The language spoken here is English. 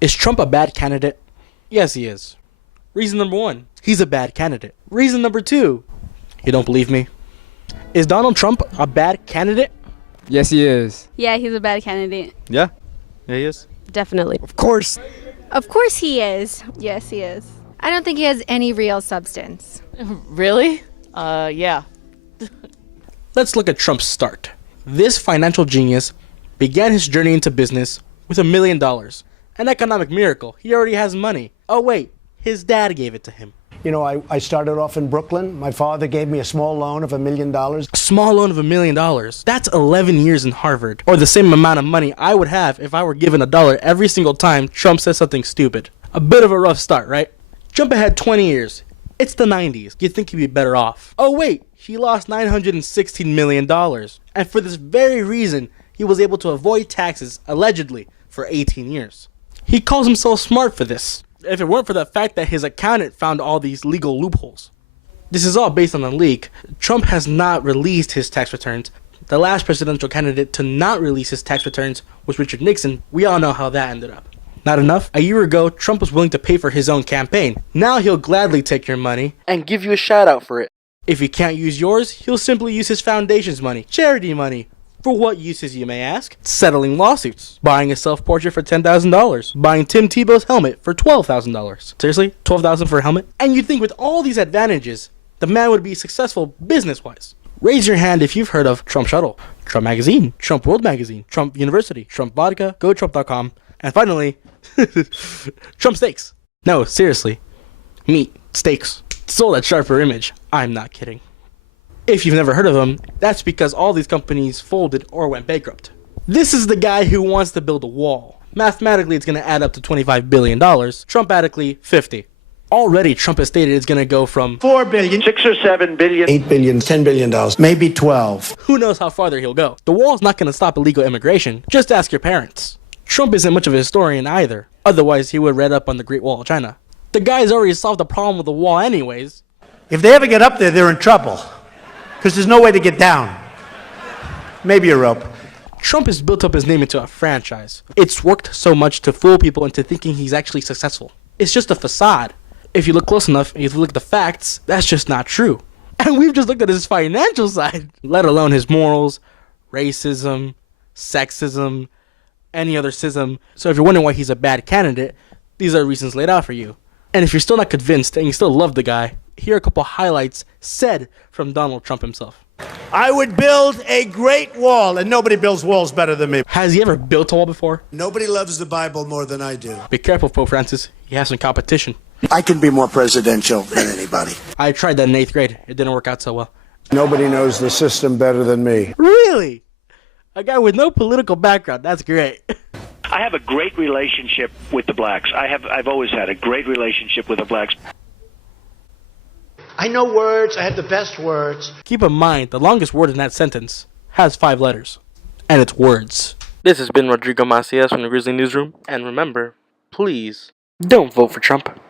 Is Trump a bad candidate? Yes, he is. Reason number 1, he's a bad candidate. Reason number 2, you don't believe me? Is Donald Trump a bad candidate? Yes, he is. Yeah, he's a bad candidate. Yeah, he is. Definitely. Of course. Of course he is. Yes, he is. I don't think he has any real substance. Really? Yeah. Let's look at Trump's start. This financial genius began his journey into business with $1 million. An economic miracle. He already has money. Oh wait, his dad gave it to him. You know, I started off in Brooklyn. My father gave me a small loan of $1 million. A small loan of $1 million. That's 11 years in Harvard. Or the same amount of money I would have if I were given $1 every single time Trump says something stupid. A bit of a rough start, right? Jump ahead 20 years. It's the 90s. You'd think he'd be better off. Oh wait, he lost $916 million. And for this very reason, he was able to avoid taxes, allegedly, for 18 years. He calls himself smart for this. If it weren't for the fact that his accountant found all these legal loopholes. This is all based on a leak. Trump has not released his tax returns. The last presidential candidate to not release his tax returns was Richard Nixon. We all know how that ended up. Not enough? A year ago, Trump was willing to pay for his own campaign. Now he'll gladly take your money and give you a shout out for it. If he can't use yours, he'll simply use his foundation's money, charity money. For what uses, you may ask? Settling lawsuits, buying a self-portrait for $10,000, buying Tim Tebow's helmet for $12,000. Seriously? $12,000 for a helmet? And you'd think with all these advantages, the man would be successful business-wise. Raise your hand if you've heard of Trump Shuttle, Trump Magazine, Trump World Magazine, Trump University, Trump Vodka, GoTrump.com, and finally, Trump Steaks. No, seriously. Meat, steaks, sold at sharper image. I'm not kidding. If you've never heard of him, that's because all these companies folded or went bankrupt. This is the guy who wants to build a wall. Mathematically, it's going to add up to $25 billion. Trump-atically, 50. Already, Trump has stated it's going to go from 4 billion, 6 or 7 billion, 8 billion, $10 billion, maybe 12. who knows how farther he'll go. The wall's not going to stop illegal immigration. Just ask your parents. Trump isn't much of a historian either. Otherwise, he would have read up on the Great Wall of China. The guy's already solved the problem with the wall anyways. If they ever get up there, they're in trouble. Because there's no way to get down. Maybe a rope. Trump has built up his name into a franchise. It's worked so much to fool people into thinking he's actually successful. It's just a facade. If you look close enough, if you look at the facts, that's just not true. And we've just looked at his financial side, let alone his morals, racism, sexism, any other schism. So if you're wondering why he's a bad candidate, these are reasons laid out for you. And if you're still not convinced and you still love the guy, here are a couple highlights said from Donald Trump himself. I would build a great wall, and nobody builds walls better than me. Has he ever built a wall before? Nobody loves the Bible more than I do. Be careful, Pope Francis. He has some competition. I can be more presidential than anybody. I tried that in 8th grade. It didn't work out so well. Nobody knows the system better than me. Really? A guy with no political background. That's great. I have a great relationship with the blacks. I've always had a great relationship with the blacks. I know words. I have the best words. Keep in mind, the longest word in that sentence has 5 letters. And it's words. This has been Rodrigo Macias from the Grizzly Newsroom. And remember, please, don't vote for Trump.